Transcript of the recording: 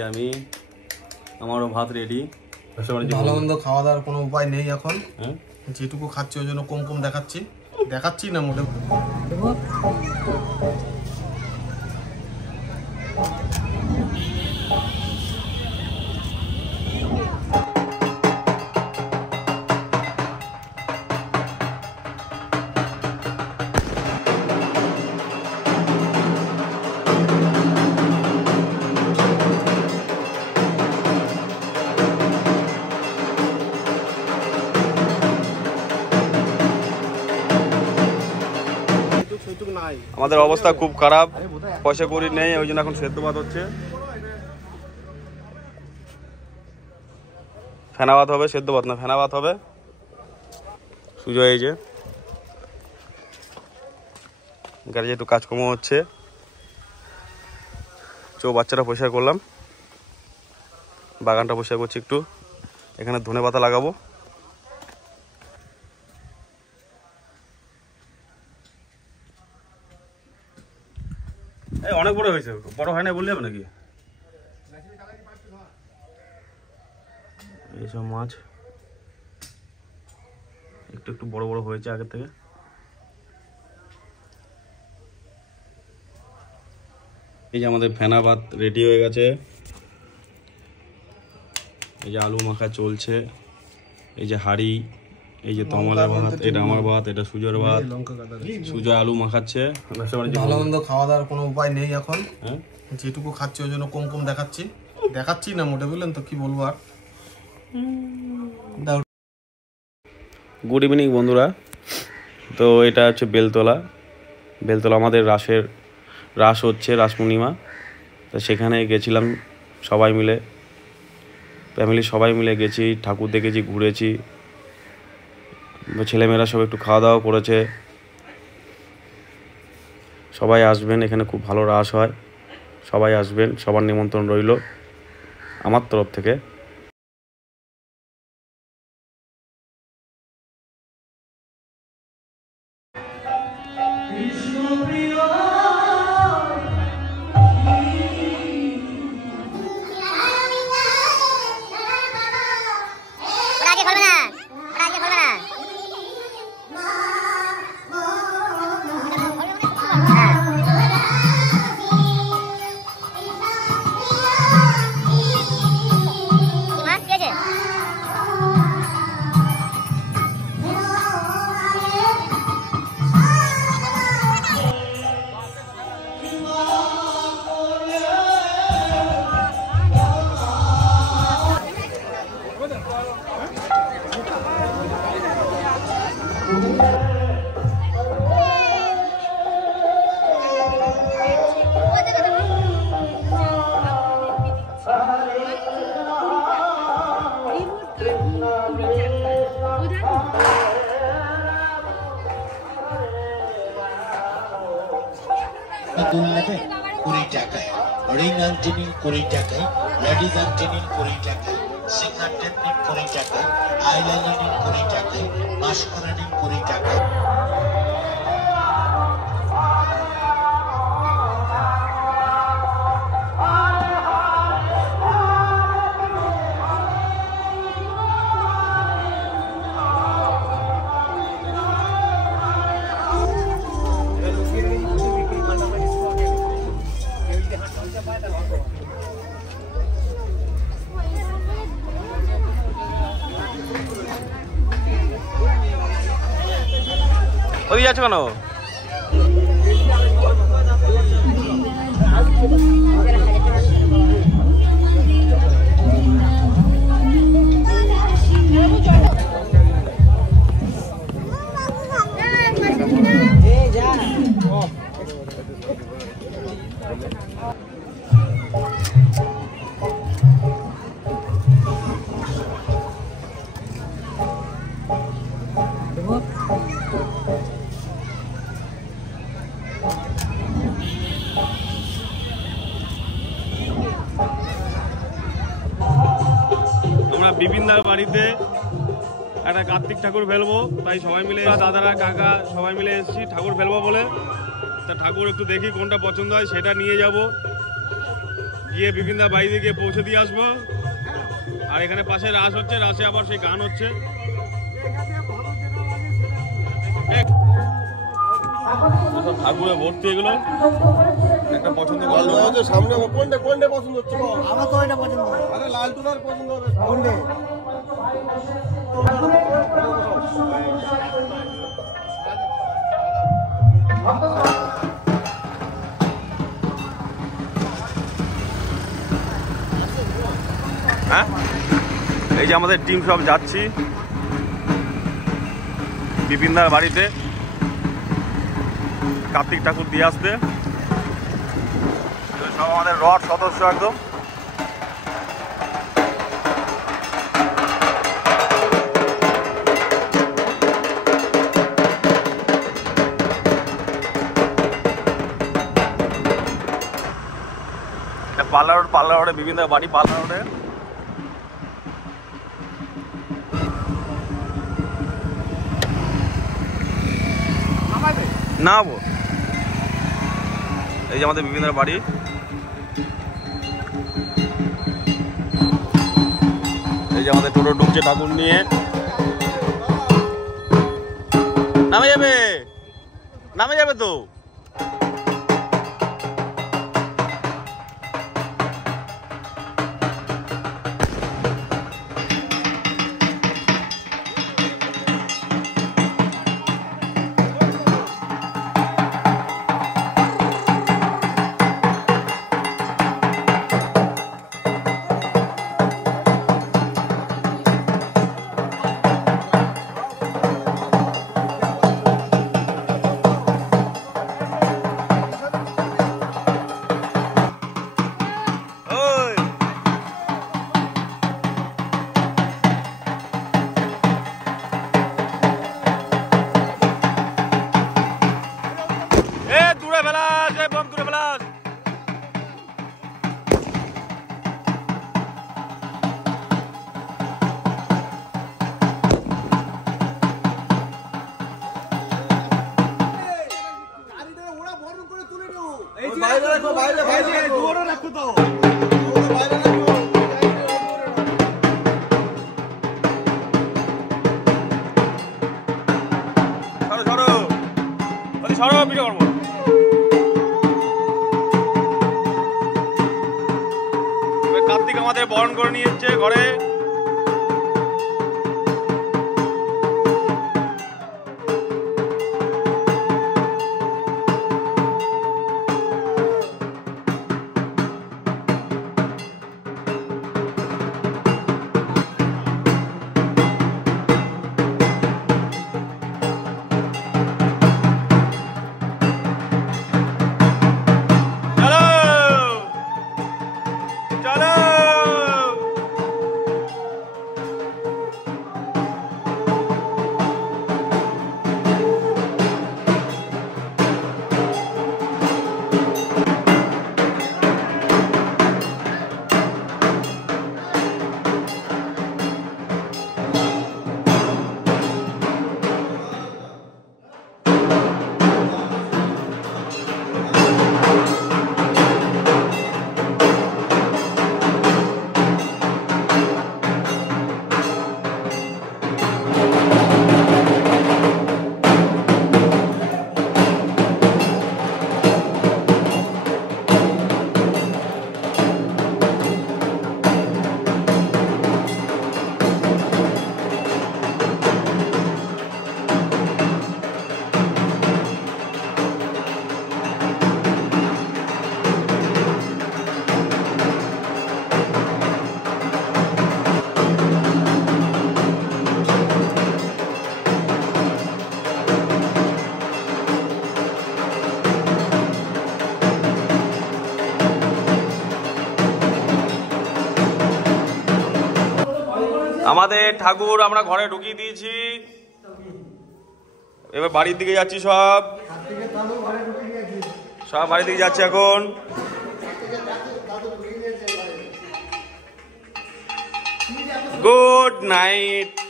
আমি আমারও ভাত রেডি। ভালো মন্দ খাওয়া দাওয়ার কোনো উপায় নেই এখন। যেটুকু খাচ্ছি ওই জন্য কম কম দেখাচ্ছি না মোটে। আমাদের অবস্থা খুব খারাপ, পয়সা করি নেই, ওই জন্য এখন সেদ্ধ ভাত হচ্ছে। ফেনা ভাত হবে, সেদ্ধ ভাত না, ফেনা ভাত হবে। সুজয় এই যে গাড়ি একটু কাজকর্ম হচ্ছে, বাচ্চাটা পরিষ্কার করলাম, বাগানটা পরিষ্কার করছি একটু। এখানে ধনে পাতা লাগাবো। এই অনেক বড় হয়েছে, বড় হয় না বললে হবে নাকি? এইসব মাছ একটু একটু বড় বড় হয়েছে আগের থেকে। এই যে আমাদের ফেনা ভাত রেডি হয়ে গেছে। এই যে আলু মাখা চলছে, এই যে হাঁড়ি, এই যে তমালের ভাত, এটা আমার ভাত, এটা সুজয়ের ভাত। সুজয় আলু মাখাচ্ছে। ভালো মন্দ খাওয়া দাওয়ার কোনো উপায় নেই এখন। যেটুকু খাচ্ছি ওই জন্য কম কম দেখাচ্ছি না মোটে, বুঝলেন তো, কি বলবো আর। গুড ইভিনিং বন্ধুরা। তো এটা হচ্ছে বেলতলা আমাদের রাস হচ্ছে, রাস পূর্ণিমা। তো সেখানে গেছিলাম সবাই মিলে, ফ্যামিলি সবাই মিলে গেছি, ঠাকুর দেখেছি, ঘুরেছি। ছেলেমেয়েরা সব একটু খাওয়া দাওয়া করেছে। সবাই আসবেন, এখানে খুব ভালো রাস হয়, সবাই আসবেন, সবার নিমন্ত্রণ রইল আমার তরফ থেকে। দুল নেবে 20 টাকায়, রিং আঞ্জনি 20 টাকায়, লেডিজ আঞ্জনি 20 টাকায়, সিঙ্গার টেকনিক 20 টাকায়, আইলাইনার 20 টাকায়, মাস্কারা 20 টাকায়। ওই যাচ্ছ কেন? বিপিনদার বাড়িতে একটা কার্তিক ঠাকুর ফেলবো, তাই সবাই মিলে, দাদারা কাকা সবাই মিলে এসেছি ঠাকুর ফেলবো বলে। তা ঠাকুর একটু দেখি কোনটা পছন্দ হয় সেটা নিয়ে যাব। গিয়ে বিপিনদার বাড়িতে গিয়ে পৌঁছে দিয়ে আসবো। আর এখানে পাশে রাস হচ্ছে, রাসে আবার সেই গান হচ্ছে। ঠাকুরে ভর্তি এগুলো একটা পছন্দ করলো সামনে কোনটা পছন্দ হচ্ছে? আমার তো এটা পছন্দ। আরে লাল টুলার পছন্দ হবে কোনটা? হ্যাঁ, এই যে আমাদের টিম সব যাচ্ছি বিপিনদার বাড়িতে কার্তিক ঠাকুর দিয়ে আসতে। সব আমাদের রড সদস্য একদম। পাল্লা রোডে বিপিনদার বাড়ি, পাল্লা রোডে। না এই যে আমাদের বিপিনদার বাড়ি। এই যে আমাদের টোটো ঢুকছে ঠাকুর নিয়ে। নামে যাবে তো। কার্তিক আমাদের বরণ করে নিয়ে যাচ্ছে ঘরে। আমাদের ঠাকুর আমরা ঘরে ঢুকিয়ে দিয়েছি, এবার বাড়ির দিকে যাচ্ছি। সব বাড়ির দিকে যাচ্ছে এখন। Good night.